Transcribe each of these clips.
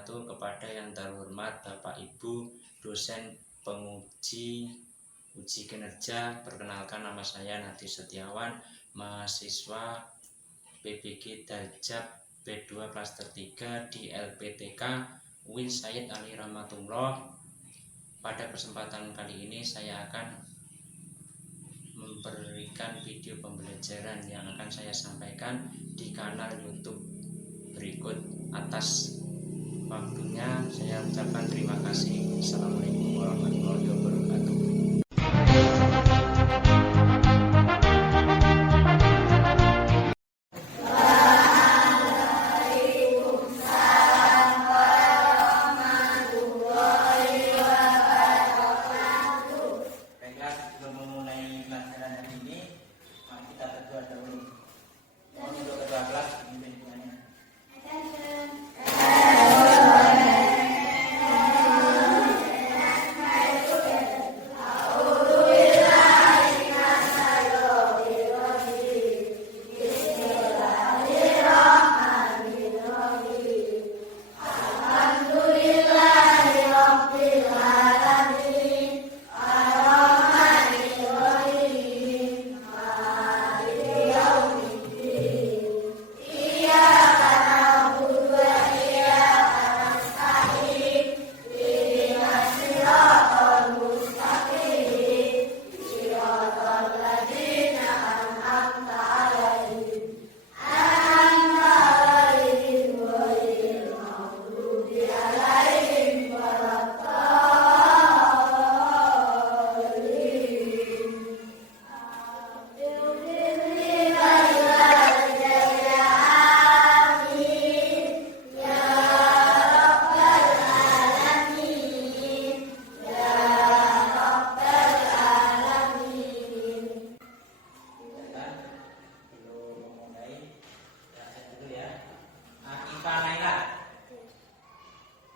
wabarakatuh. Kepada yang terhormat Bapak Ibu dosen penguji uji kinerja, perkenalkan nama saya Nadi Setiawan, mahasiswa PBG Dajab B2 Klaster 3 di LPTK UIN Said Ali Rahmatullah. Pada kesempatan kali ini saya akan memberikan video pembelajaran yang akan saya sampaikan di kanal YouTube berikut. Atas waktunya saya ucapkan terima kasih. Assalamualaikum warahmatullahi wabarakatuh.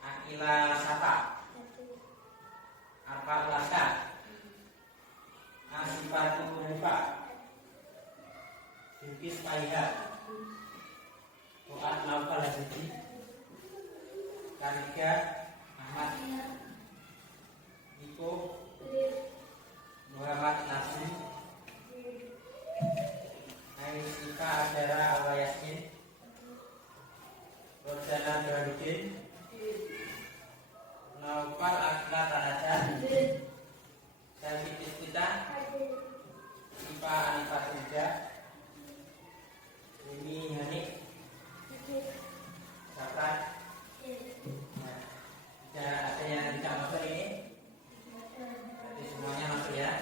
Akila Sapa, Arfa Ulasa, Asifatu Hanifa, Bilqis Paiha, Fuad Naufal Hadi, Karika Ahmad, Iko, Muhammad Nasri, Aisyika Adara Awayasin, Rodzana Berarudin, Naufal Akila Tanaja, Selvi Kita, Sipa Anifah Suja, Umi Hanik, Saprat. Nah, ada yang bisa masuk ini? Jadi semuanya masuk ya.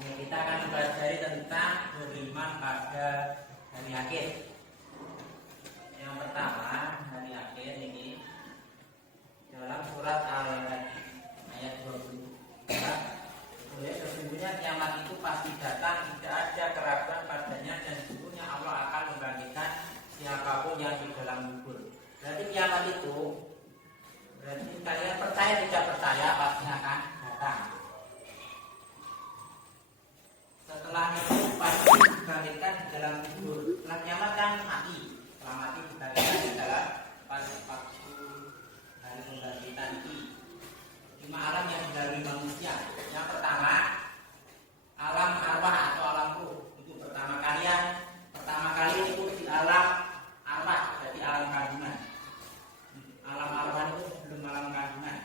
Kita akan mempelajari tentang beriman pada hari akhir. Yang pertama, hari akhir ini dalam surat Al-Hajj ayat 20. Sesungguhnya kiamat itu pasti datang, tidak ada keraguan padanya, dan sesungguhnya Allah akan membangkitkan siapapun yang di dalam kubur. Berarti kiamat itu, berarti kalian percaya tidak percaya pasti akan datang. Setelah itu pasti dibangkitkan di dalam kubur. Setelah kiamat kan mati. Setelah mati dibangkitkan di dalam waktu hari pembangkitan itu. 5 alam yang dilalui manusia. Yang pertama, alam arwah atau alam ruh. Itu pertama kali itu di alam arwah, jadi alam kandungan. Alam arwah itu sebelum alam kandungan.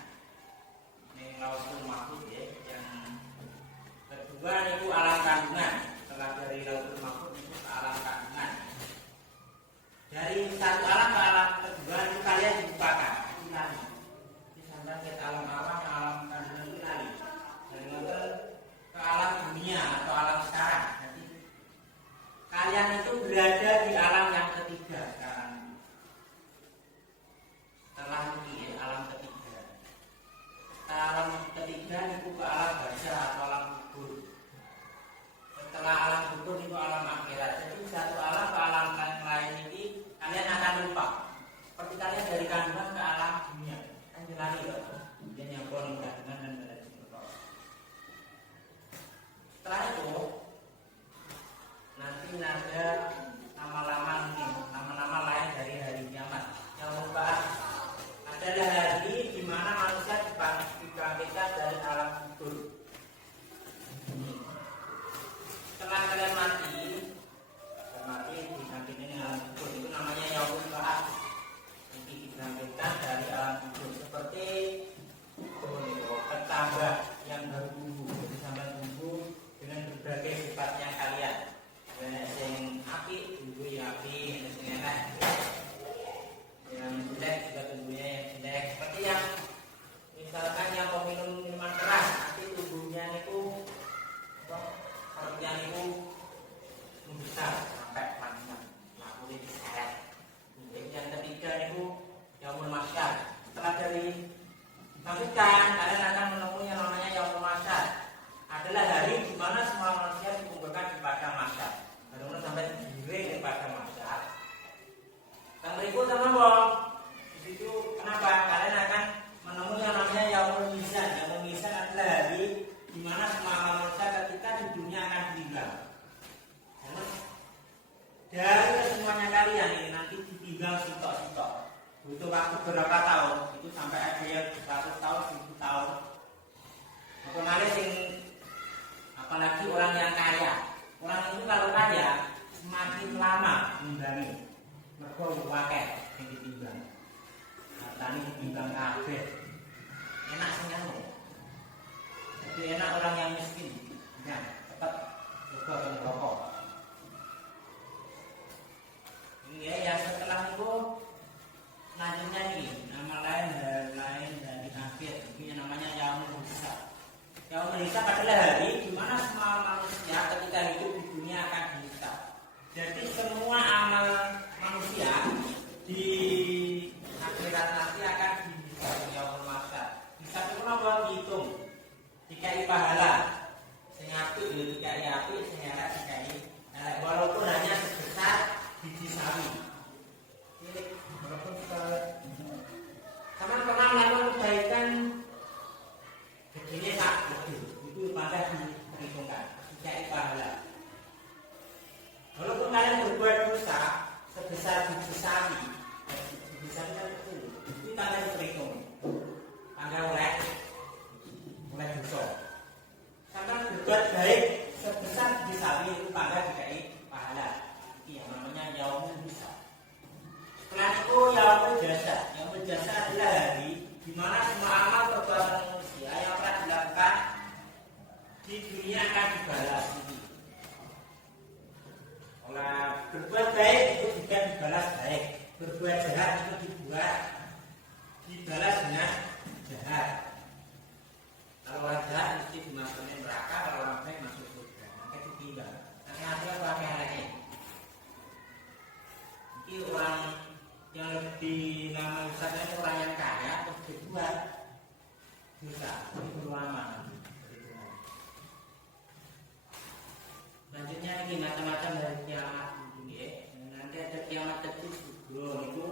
Nah, kemudian yang pro dengan dan dari pro. Setelah itu nanti ada nama-nama lain dari hari kiamat. Yang membahas adalah hari di mana manusia dibangkitkan dari alam kubur. Setelah kalian mati dibangkitkan dari alam kubur, itu namanya yaumul ba'ats. Jadi dibangkitkan dari alam kubur seperti ketambah yang bertumbuh, jadi sampai tumbuh dengan berbagai sifatnya kalian. Yang api, tumbuh yang api, yang enak, yang jelek juga tumbuhnya yang jelek. Seperti yang misalkan yang peminum minuman keras, nanti tubuhnya itu harusnya itu membesar sampai panjang, kulit diseret. Yang ketiga itu yaumul mahsyar. Setelah dari bangkitkan, kalian akan menemui yang namanya yaumul mahsyar. Adalah hari di mana semua manusia dikumpulkan di padang mahsyar. Benar-benar sampai giring di padang mahsyar. Dan berikut teman-teman, di situ kenapa kalian akan menemui yang namanya yaumul mizan. Yaumul mizan adalah hari di mana semua manusia ketika di dunia akan hilang. Dari semuanya kalian ini nanti ditinggal sitok-sitok. Butuh waktu berapa tahun? Itu sampai ada yang 100 tahun, 1000 tahun. Apalagi orang yang kaya. Orang itu kalau kaya semakin lama mendani. Mergo wakil yang ditimbang. Hartane ditimbang kabeh. Enak seneng. Jadi enak orang yang miskin. Ya, cepat juga rokok. Ini ya setelah itu selanjutnya nih nama lain dari akhir. Ini namanya yaumul hisab. Yaumul hisab adalah hari di mana semua manusia ketika hidup di dunia akan dihisab. Jadi semua amal manusia di akhirat nanti akan dihisab yaumul mahsyar. Hisab itu apa? Dihitung. Dikai pahala. Sing apik ya dikai apik, sing elek dikai elek. Walaupun hanya sebesar biji sawi. Walaupun karena pernah melakukan kebaikan begini tak betul, itu pada diperhitungkan dikai pahala. Walaupun kalian berbuat dosa sebesar biji sawi, biji sawi itu tanda diperhitung, tanda oleh dosa. Karena berbuat baik sebesar biji sawi itu tanda dikai pahala. Yang namanya yaumul hisab. Setelah itu yaumul jasa. Yaumul jasa adalah hari di mana semua amal perbuatan manusia yang pernah dilakukan di dunia akan dibalas. Oleh berbuat baik itu juga dibalas baik, berbuat jahat itu dibalas dengan jahat. Kalau orang jahat mesti dimasukkan neraka, kalau orang baik masuk surga. Maka ditinggal. Karena ada pakai lagi. Ini orang yang lebih nama usahanya itu orang yang kaya terus dibuat dosa itu lama. Selanjutnya ini macam-macam dari kiamat ini. Nanti ada kiamat kecil juga. Itu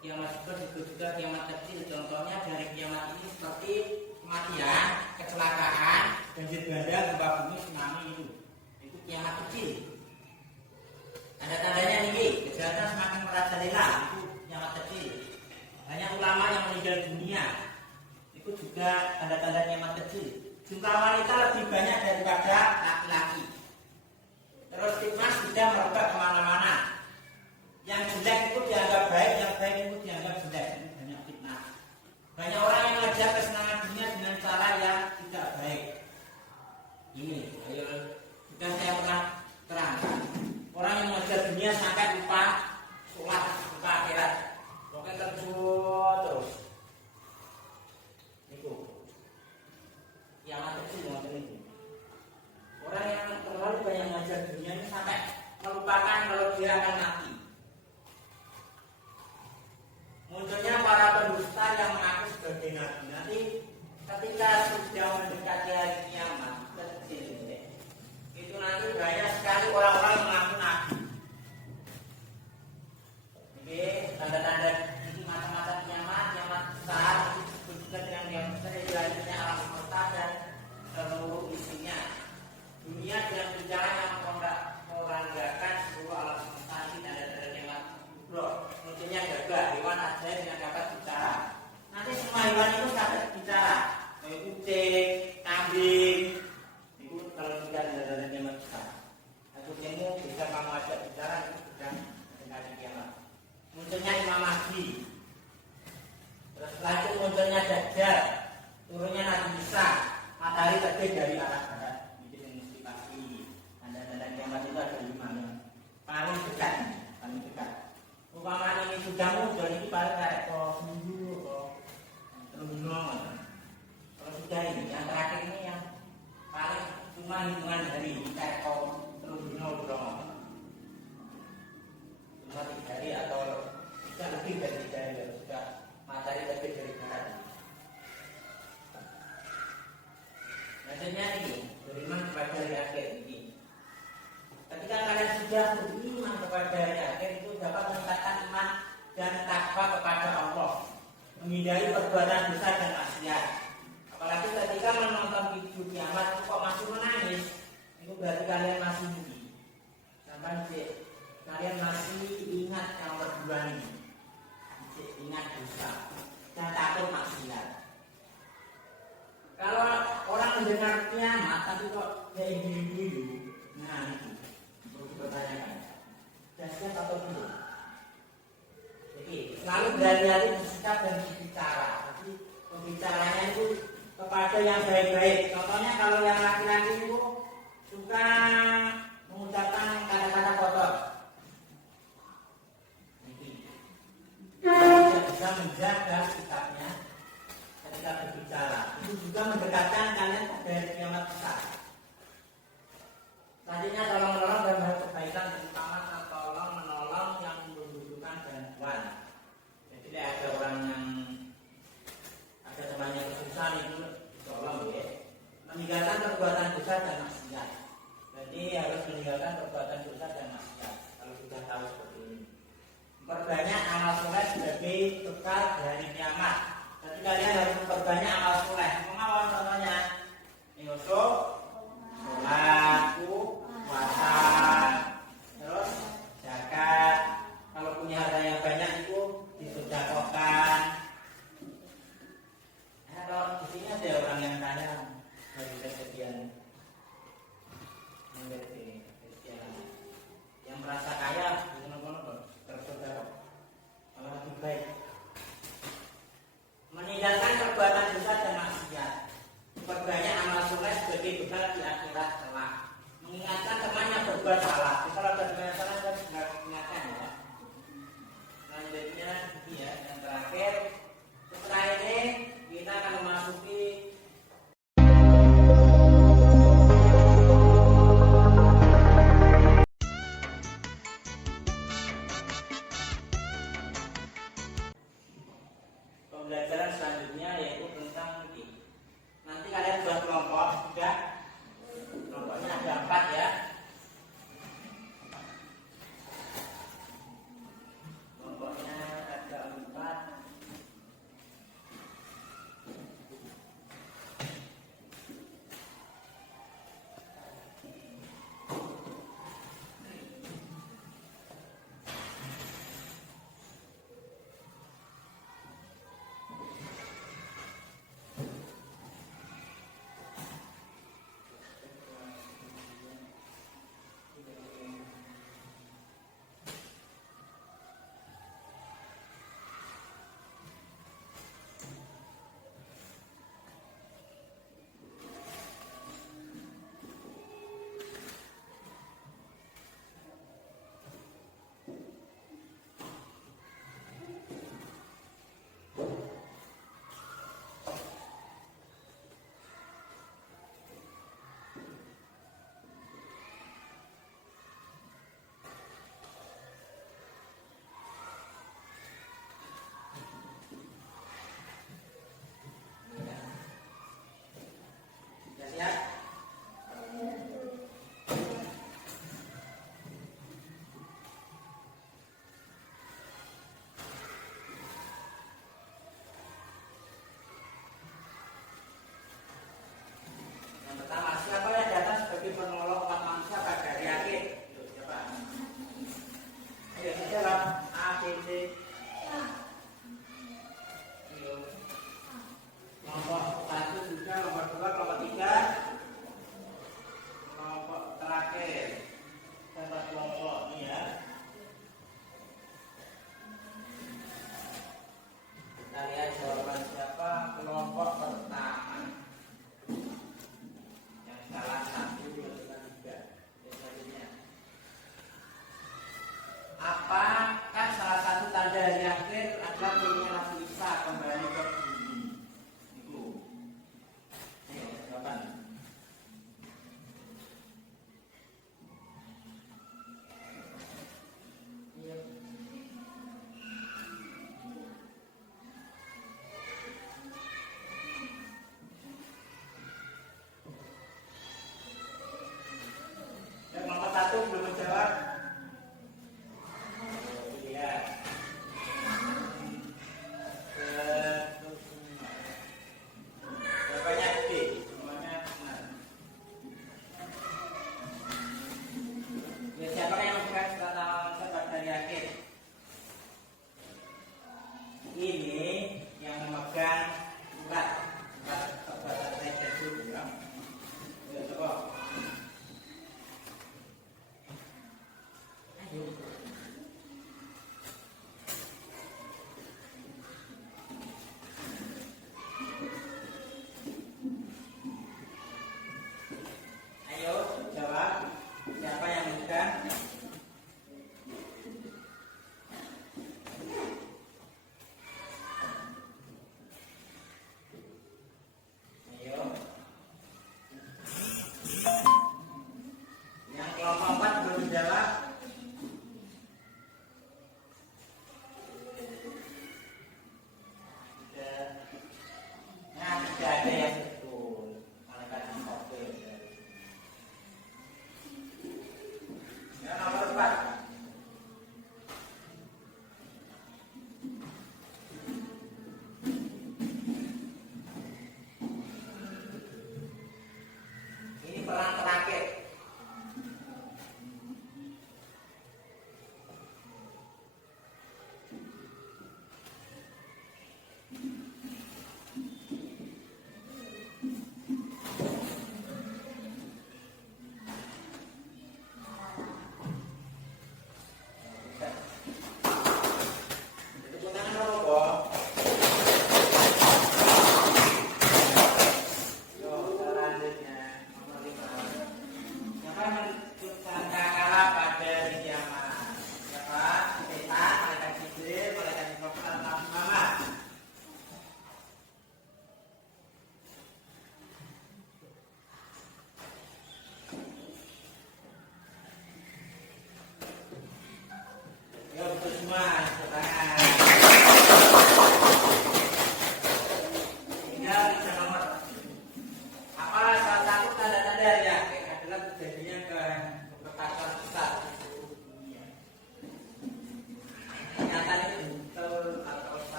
kiamat kecil juga kiamat kecil. Contohnya dari kiamat ini seperti kematian, kecelakaan, banjir bandang, gempa bumi, tsunami itu kiamat kecil. Ada tandanya nih, kejahatan semakin merajalela, itu kiamat kecil. Banyak ulama yang meninggal dunia, itu juga tanda-tanda kiamat kecil. Jumlah wanita lebih banyak daripada laki-laki. Terus fitnah sudah merebak kemana-mana. Yang jelek itu dianggap baik, yang baik itu dianggap jelek. Ini banyak fitnah. Banyak orang yang mengejar kesenangan dunia dengan cara yang tidak baik. Ini, sudah saya pernah terangkan. Orang yang mengejar dunia sampai lupa sholat, lupa akhirat. Pokoknya terjun terus. Itu kiamat kecil macam itu. Orang yang terlalu banyak mengejar dunia ini sampai melupakan kalau dia akan mati. Munculnya para pendusta yang mengaku sebagai nabi. Nanti ketika sudah mendekati hari kiamat kecil itu nanti banyak yang selanjutnya alam semesta dan seluruh isinya. Dunia dengan bicara yang meranggakan seluruh alam semesta ini ada nikmat kubro. Munculnya gagah, hewan ajaib yang dapat bicara. Nanti semua hewan itu dapat bicara. Kucing, kambing, itu kalau tidak ada nikmat bicara. Kucingmu bisa kamu ajak bicara, itu sudah hari kiamat. Munculnya Imam Mahdi. Terus lanjut munculnya Dajjal, turunnya Nabi Isa, matahari terbit dari arah barat, bikin mesti pagi. Tanda-tanda kiamat itu ada 5 yang paling dekat, paling dekat. Umpamanya ini sudah muncul, ini paling kayak kok seminggu, kok terus kalau sudah ini, yang terakhir ini yang paling cuma hitungan hari, kayak kok terus cuma 3 hari atau bisa lebih dari 3 hari, sudah matahari terbit dari barat. Maksudnya ini beriman kepada hari akhir ini. Ketika kalian sudah beriman kepada hari akhir itu dapat meningkatkan iman dan takwa kepada Allah, menghindari perbuatan dosa dan maksiat. Apalagi ketika menonton video kiamat kok masih menangis, itu berarti kalian masih muda. Sampai kalian masih ingat yang berdua ini, ingat dosa dan takut maksiat. Kalau orang mendengar kiamat tapi kok kayak gini, nah itu perlu dipertanyakan. Dan siap atau belum? Jadi selalu berhati-hati bersikap dan berbicara. Jadi pembicaranya itu kepada yang baik-baik. Contohnya kalau yang laki-laki itu suka mengucapkan kata-kata kotor, tidak bisa menjaga sikapnya ketika berbicara. Itu juga mendekatkan kalian pada kiamat besar. Selanjutnya tolong menolong dan hal kebaikan, terutama tolong menolong yang membutuhkan bantuan. Jadi ada orang yang ada temannya kesusahan itu tolong ya. Meninggalkan perbuatan dosa dan maksiat. Jadi harus meninggalkan perbuatan dosa dan maksiat. Kalau sudah tahu seperti ini. Perbanyak amal soleh sebagai bekal dari kiamat. Jadi kalian harus memperbanyak amal soleh. Mengawal contohnya Yusuf, sholat, puasa, terus zakat. Kalau punya harta yang banyak itu disedekahkan. Kalau di sini ada orang yang kaya dari kejadian yang merasa kaya, kalau lebih baik meninggalkan perbuatan dosa dan maksiat, perbanyak amal soleh sebagai bekal di akhirat kelak. Mengingatkan teman yang berbuat salah. Kalau ada berbuat salah kita sudah ingatkan ya. Selanjutnya ya, yang terakhir, setelah ini kita akan memasuki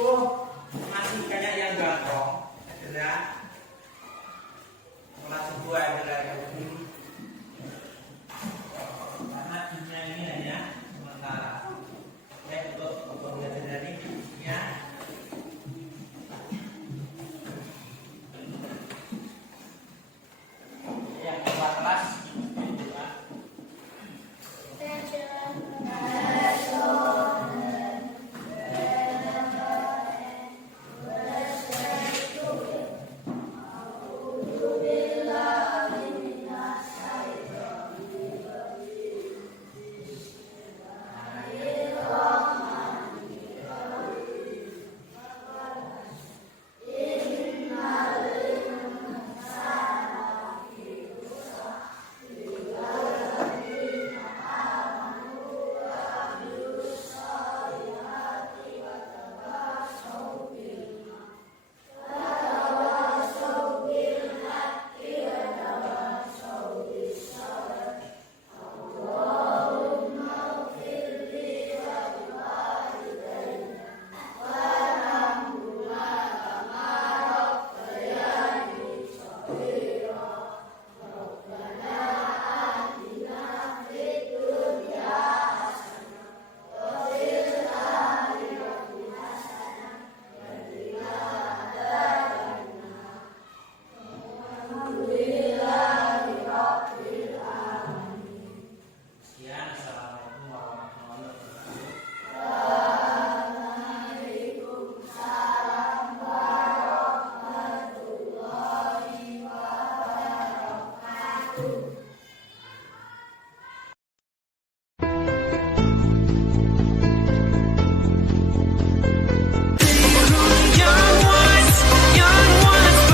Ibu.